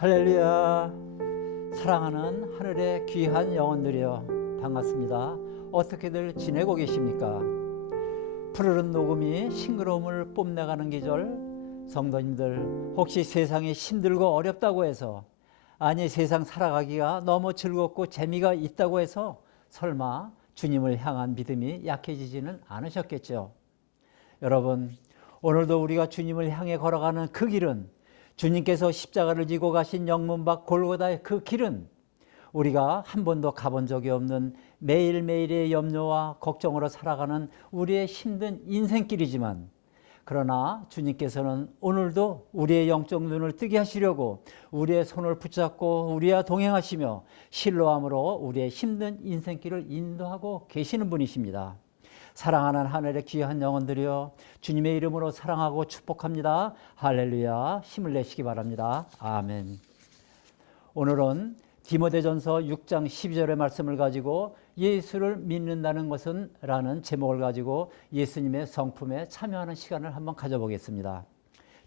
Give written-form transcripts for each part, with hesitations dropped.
할렐루야. 사랑하는 하늘의 귀한 영혼들이여 반갑습니다. 어떻게들 지내고 계십니까? 푸르른 녹음이 싱그러움을 뽐내가는 계절, 성도님들 혹시 세상이 힘들고 어렵다고 해서, 아니 세상 살아가기가 너무 즐겁고 재미가 있다고 해서 설마 주님을 향한 믿음이 약해지지는 않으셨겠죠? 여러분, 오늘도 우리가 주님을 향해 걸어가는 그 길은, 주님께서 십자가를 지고 가신 영문 밖 골고다의 그 길은 우리가 한 번도 가본 적이 없는 매일매일의 염려와 걱정으로 살아가는 우리의 힘든 인생길이지만, 그러나 주님께서는 오늘도 우리의 영적 눈을 뜨게 하시려고 우리의 손을 붙잡고 우리와 동행하시며 실로함으로 우리의 힘든 인생길을 인도하고 계시는 분이십니다. 사랑하는 하늘의 귀한 영혼들이여, 주님의 이름으로 사랑하고 축복합니다. 할렐루야. 힘을 내시기 바랍니다. 아멘. 오늘은 디모데전서 6장 12절의 말씀을 가지고 예수를 믿는다는 것은 라는 제목을 가지고 예수님의 성품에 참여하는 시간을 한번 가져보겠습니다.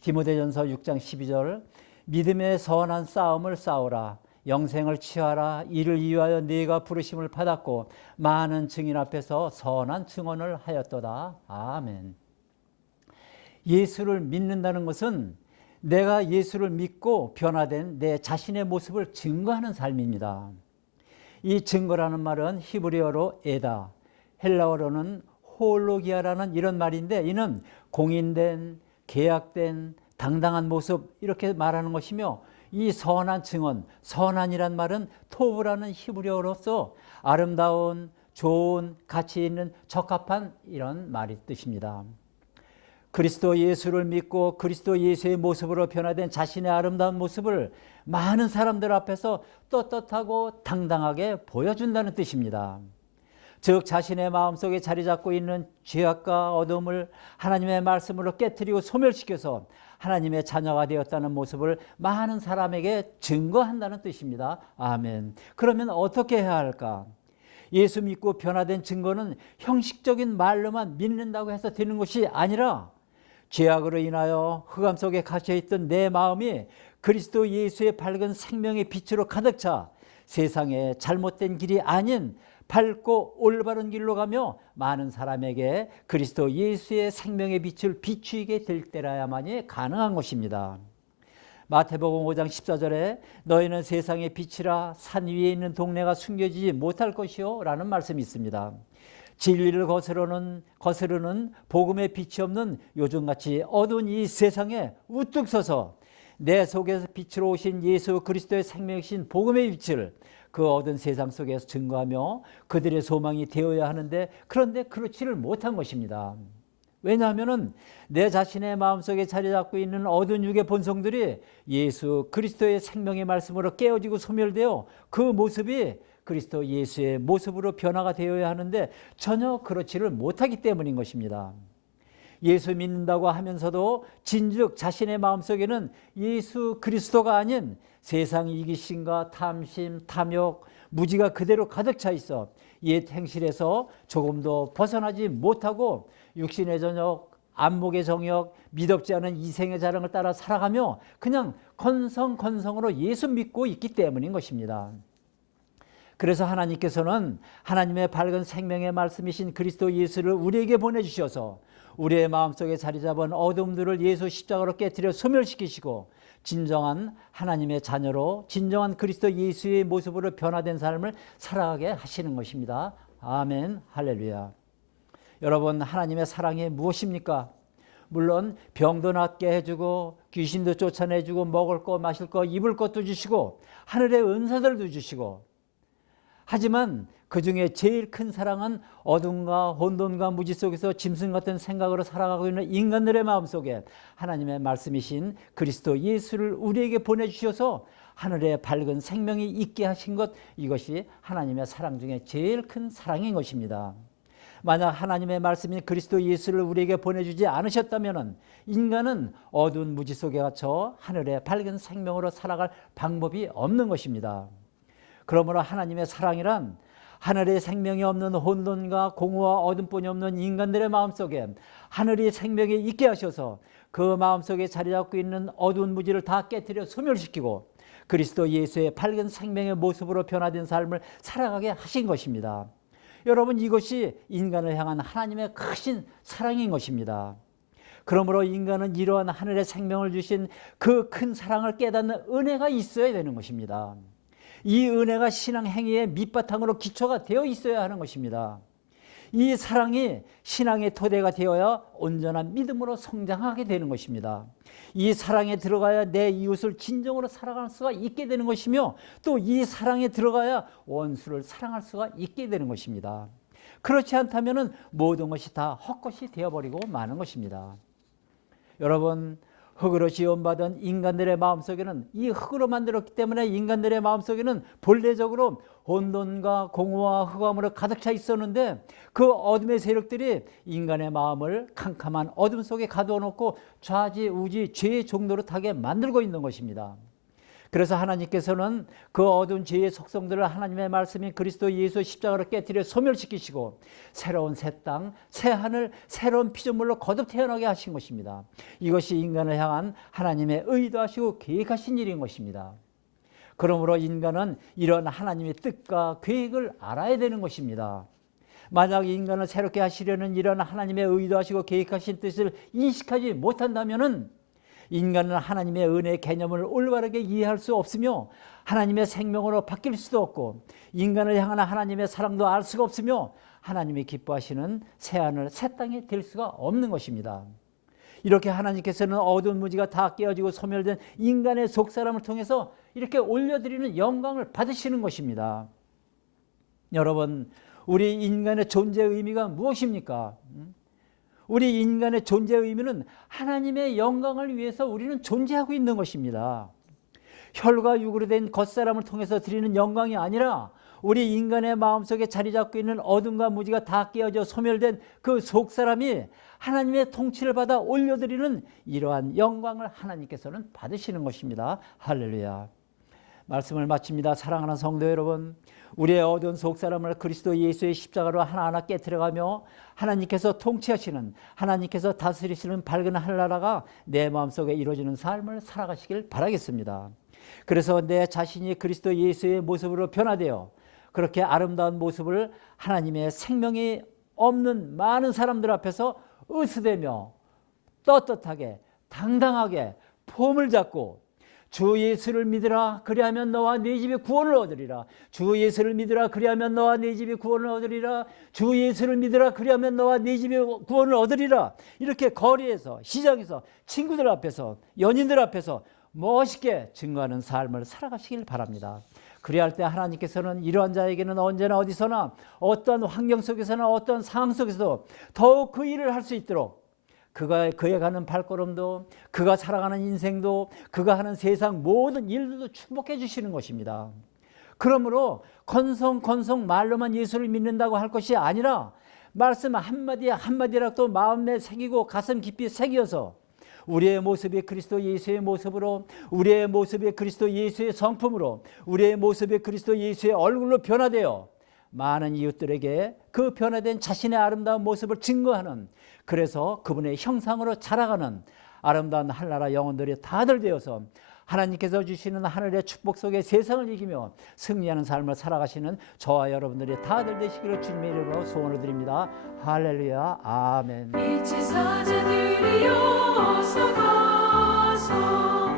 디모데전서 6장 12절, 믿음의 선한 싸움을 싸우라. 영생을 취하라. 이를 위하여 네가 부르심을 받았고 많은 증인 앞에서 선한 증언을 하였도다. 아멘. 예수를 믿는다는 것은 내가 예수를 믿고 변화된 내 자신의 모습을 증거하는 삶입니다. 이 증거라는 말은 히브리어로 에다, 헬라어로는 홀로기아라는 이런 말인데, 이는 공인된, 계약된, 당당한 모습, 이렇게 말하는 것이며, 이 선한 증언, 선한이란 말은 토브라는 히브리어로서 아름다운, 좋은, 가치 있는, 적합한, 이런 말이 뜻입니다. 그리스도 예수를 믿고 그리스도 예수의 모습으로 변화된 자신의 아름다운 모습을 많은 사람들 앞에서 떳떳하고 당당하게 보여준다는 뜻입니다. 즉, 자신의 마음속에 자리 잡고 있는 죄악과 어둠을 하나님의 말씀으로 깨트리고 소멸시켜서 하나님의 자녀가 되었다는 모습을 많은 사람에게 증거한다는 뜻입니다. 아멘. 그러면 어떻게 해야 할까? 예수 믿고 변화된 증거는 형식적인 말로만 믿는다고 해서 되는 것이 아니라, 죄악으로 인하여 흑암 속에 갇혀있던 내 마음이 그리스도 예수의 밝은 생명의 빛으로 가득 차 세상에 잘못된 길이 아닌 밝고 올바른 길로 가며 많은 사람에게 그리스도 예수의 생명의 빛을 비추게 될 때라야만이 가능한 것입니다. 마태복음 5장 14절에 너희는 세상의 빛이라. 산 위에 있는 동네가 숨겨지지 못할 것이요 라는 말씀이 있습니다. 진리를 거스르는 복음의 빛이 없는 요즘같이 어두운 이 세상에 우뚝 서서 내 속에서 빛으로 오신 예수 그리스도의 생명이신 복음의 빛을 그 어두운 세상 속에서 증거하며 그들의 소망이 되어야 하는데, 그런데 그렇지를 못한 것입니다. 왜냐하면 내 자신의 마음속에 자리 잡고 있는 어두운 육의 본성들이 예수 그리스도의 생명의 말씀으로 깨어지고 소멸되어 그 모습이 그리스도 예수의 모습으로 변화가 되어야 하는데 전혀 그렇지를 못하기 때문인 것입니다. 예수 믿는다고 하면서도 진즉 자신의 마음속에는 예수 그리스도가 아닌 세상 이기심과 탐심, 탐욕, 무지가 그대로 가득 차 있어 옛 행실에서 조금도 벗어나지 못하고 육신의 정욕, 안목의 정욕, 미덥지 않은 이생의 자랑을 따라 살아가며 그냥 건성건성으로 예수 믿고 있기 때문인 것입니다. 그래서 하나님께서는 하나님의 밝은 생명의 말씀이신 그리스도 예수를 우리에게 보내주셔서 우리의 마음속에 자리 잡은 어둠들을 예수 십자가로 깨뜨려 소멸시키시고 진정한 하나님의 자녀로, 진정한 그리스도 예수의 모습으로 변화된 삶을 살아가게 하시는 것입니다. 아멘. 할렐루야. 여러분, 하나님의 사랑이 무엇입니까? 물론 병도 낫게 해주고 귀신도 쫓아내주고 먹을 거 마실 거 입을 것도 주시고 하늘의 은사들도 주시고, 하지만 그 중에 제일 큰 사랑은 어둠과 혼돈과 무지 속에서 짐승 같은 생각으로 살아가고 있는 인간들의 마음속에 하나님의 말씀이신 그리스도 예수를 우리에게 보내주셔서 하늘의 밝은 생명이 있게 하신 것, 이것이 하나님의 사랑 중에 제일 큰 사랑인 것입니다. 만약 하나님의 말씀인 그리스도 예수를 우리에게 보내주지 않으셨다면 인간은 어두운 무지 속에 갇혀 하늘의 밝은 생명으로 살아갈 방법이 없는 것입니다. 그러므로 하나님의 사랑이란 하늘의 생명이 없는 혼돈과 공허와 어둠뿐이 없는 인간들의 마음속에 하늘의 생명이 있게 하셔서 그 마음속에 자리 잡고 있는 어두운 무지를 다 깨뜨려 소멸시키고 그리스도 예수의 밝은 생명의 모습으로 변화된 삶을 살아가게 하신 것입니다. 여러분, 이것이 인간을 향한 하나님의 크신 사랑인 것입니다. 그러므로 인간은 이러한 하늘의 생명을 주신 그 큰 사랑을 깨닫는 은혜가 있어야 되는 것입니다. 이 은혜가 신앙 행위의 밑바탕으로 기초가 되어 있어야 하는 것입니다. 이 사랑이 신앙의 토대가 되어야 온전한 믿음으로 성장하게 되는 것입니다. 이 사랑에 들어가야 내 이웃을 진정으로 사랑할 수가 있게 되는 것이며, 또 이 사랑에 들어가야 원수를 사랑할 수가 있게 되는 것입니다. 그렇지 않다면 모든 것이 다 헛것이 되어버리고 마는 것입니다. 여러분, 흙으로 지음받은 인간들의 마음속에는, 이 흙으로 만들었기 때문에 인간들의 마음속에는 본래적으로 혼돈과 공허와 흑암으로 가득 차 있었는데, 그 어둠의 세력들이 인간의 마음을 캄캄한 어둠 속에 가두어놓고 좌지우지 죄의 종로로 타게 만들고 있는 것입니다. 그래서 하나님께서는 그 어두운 죄의 속성들을 하나님의 말씀인 그리스도 예수 십자가로 깨뜨려 소멸시키시고 새로운 새 땅, 새 하늘, 새로운 피조물로 거듭 태어나게 하신 것입니다. 이것이 인간을 향한 하나님의 의도하시고 계획하신 일인 것입니다. 그러므로 인간은 이런 하나님의 뜻과 계획을 알아야 되는 것입니다. 만약 인간을 새롭게 하시려는 이런 하나님의 의도하시고 계획하신 뜻을 인식하지 못한다면 인간은 하나님의 은혜의 개념을 올바르게 이해할 수 없으며 하나님의 생명으로 바뀔 수도 없고, 인간을 향한 하나님의 사랑도 알 수가 없으며 하나님이 기뻐하시는 새하늘 새 땅이 될 수가 없는 것입니다. 이렇게 하나님께서는 어두운 무지가 다 깨어지고 소멸된 인간의 속사람을 통해서 이렇게 올려드리는 영광을 받으시는 것입니다. 여러분, 우리 인간의 존재의 의미가 무엇입니까? 우리 인간의 존재의 의미는 하나님의 영광을 위해서 우리는 존재하고 있는 것입니다. 혈과 육으로 된 겉사람을 통해서 드리는 영광이 아니라 우리 인간의 마음속에 자리 잡고 있는 어둠과 무지가 다 깨어져 소멸된 그 속사람이 하나님의 통치를 받아 올려드리는 이러한 영광을 하나님께서는 받으시는 것입니다. 할렐루야. 말씀을 마칩니다. 사랑하는 성도 여러분, 우리의 어두운 속사람을 그리스도 예수의 십자가로 하나하나 깨트려가며 하나님께서 통치하시는, 하나님께서 다스리시는 밝은 하늘나라가 내 마음속에 이루어지는 삶을 살아가시길 바라겠습니다. 그래서 내 자신이 그리스도 예수의 모습으로 변화되어 그렇게 아름다운 모습을 하나님의 생명이 없는 많은 사람들 앞에서 으스대며 떳떳하게 당당하게 폼을 잡고 주 예수를 믿으라, 그리하면 너와 네 집이 구원을 얻으리라. 주 예수를 믿으라, 그리하면 너와 네 집이 구원을 얻으리라. 주 예수를 믿으라, 그리하면 너와 네 집이 구원을 얻으리라. 이렇게 거리에서, 시장에서, 친구들 앞에서, 연인들 앞에서 멋있게 증거하는 삶을 살아가시길 바랍니다. 그리할 때 하나님께서는 이러한 자에게는 언제나 어디서나 어떤 환경 속에서나 어떤 상황 속에서도 더욱 그 일을 할 수 있도록 그의 가는 발걸음도, 그가 살아가는 인생도, 그가 하는 세상 모든 일들도 축복해 주시는 것입니다. 그러므로 건성 말로만 예수를 믿는다고 할 것이 아니라 말씀 한마디 한마디라도 마음에 새기고 가슴 깊이 새겨서 우리의 모습이 그리스도 예수의 모습으로, 우리의 모습이 그리스도 예수의 성품으로, 우리의 모습이 그리스도 예수의 얼굴로 변화되어 많은 이웃들에게 그 변화된 자신의 아름다운 모습을 증거하는, 그래서 그분의 형상으로 자라가는 아름다운 하늘나라 영혼들이 다들 되어서 하나님께서 주시는 하늘의 축복 속에 세상을 이기며 승리하는 삶을 살아가시는 저와 여러분들이 다들 되시기를 주님의 이름으로 소원을 드립니다. 할렐루야. 아멘. 빛의 사자들이여 어서 가서